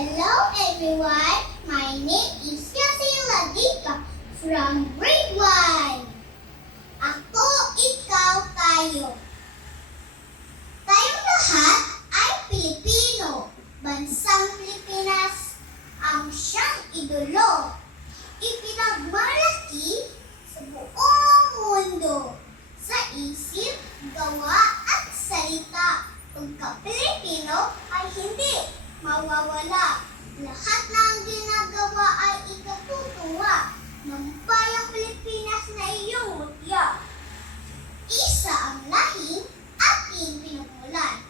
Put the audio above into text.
Hello everyone, my name is Yasil Ladika from grade 1. Ako, ikaw, tayo. Tayong lahat ay Pilipino. Bansang Pilipinas ang siyang idolo. Ipinagmalaki sa buong mundo. Sa isip, gawa at salita. Pagka-Pilipino ay hindi mawawala. Lahat ng ginagawa ay ikatutuwa ng bayang Pilipinas na iyong mutya. Isa ang lahing ating pinagmulan.